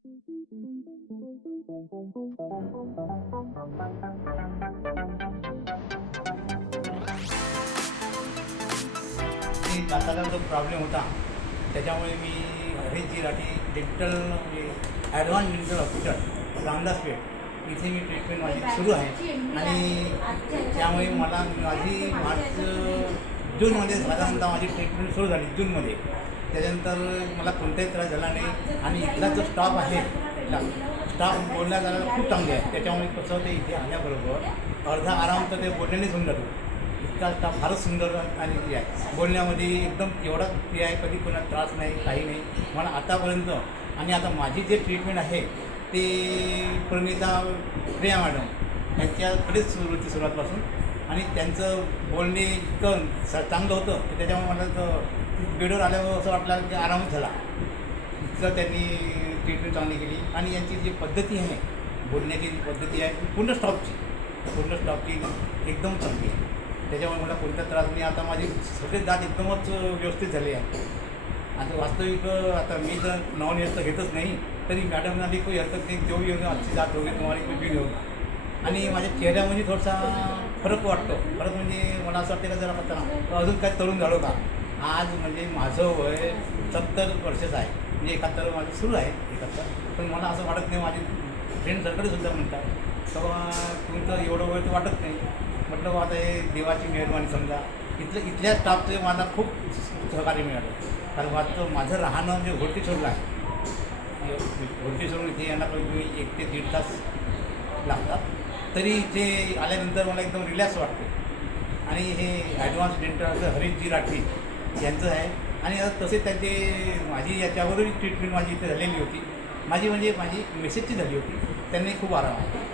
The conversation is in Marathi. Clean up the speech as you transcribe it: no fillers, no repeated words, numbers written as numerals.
दाताला जो प्रॉब्लेम होता त्याच्यामुळे मी हरीश राठी डेंटल म्हणजे ॲडव्हान्स डेंटल हॉस्पिटल रामदासपेठ इथे मी ट्रीटमेंट माझी सुरू आहे आणि त्यामुळे मला माझी जूनमध्ये साधारणतः माझी ट्रीटमेंट सुरू झाली जूनमध्ये. त्याच्यानंतर मला कोणताही त्रास झाला नाही आणि इथला जो स्टाफ आहे इथला स्टाफ बोलल्या जायला खूप चांगले आहे. त्याच्यामुळे कसं होतं इथे आल्याबरोबर अर्धा आराम तर ते बोलण्यानेच होऊन जातो. इतका स्टाफ फारच सुंदर आणि ते आहे बोलण्यामध्ये एकदम एवढा ते आहे, कधी कोणा त्रास नाही काही नाही मला आतापर्यंत. आणि आता माझी जे ट्रीटमेंट आहे ते प्रणिता प्रिया मॅडम यांच्याकडेच सुरू होती सुरुवातपासून आणि त्यांचं बोलणे इतकं चांगलं होतं की त्याच्यामुळे मला तर बेडवर आल्यावर असं वाटलं की आरामच झाला. इतकं त्यांनी ट्रीटमेंट चांगली केली आणि यांची जी पद्धती आहे बोलण्याची जी पद्धती आहे पूर्ण स्टॉपची एकदम चांगली आहे. त्याच्यामुळे मला कोणता त्रास नाही. आता माझी सगळे दात एकदमच व्यवस्थित झाले आहे. आता वास्तविक आता मी जर नॉन तर घेतच नाही तरी मॅडमना आधी काही हरकत नाही तेव्हा येऊन आजची दात वगैरे तुम्हाला कुठे घेऊन आणि माझ्या चेहऱ्यामध्ये थोडासा फरक वाटतो. फरक म्हणजे मला असं वाटतं का जरा पत्ता अजून काय तरुण झालो का. आज म्हणजे माझं वय 70 वर्षाचं आहे म्हणजे 71 माझं सुरू आहे 71. पण मला असं वाटत नाही. माझे फ्रेंड सर्कलसुद्धा म्हणतात तेव्हा तुमचं एवढं वय तर वाटत नाही. म्हटलं आता हे देवाची मेहरबानी समजा इथल्या स्टाफचं मला खूप सहकार्य मिळालं. कारण वाटतं माझं राहणं जे घोडकेश्वरला आहे घोडकेश्वरून इथे यांना तुम्ही 1 ते 1.5 तास लागतात तरी इथे आल्यानंतर मला एकदम रिलॅक्स वाटते. आणि हे ॲडव्हान्स डेंटल हरीश राठी यांचं आहे आणि तसेच त्यांचे माझी याच्यावरही ट्रीटमेंट माझी इथे झालेली होती. माझी म्हणजे माझी मेसेजची झाली होती. त्यांनी खूप आराम आहे.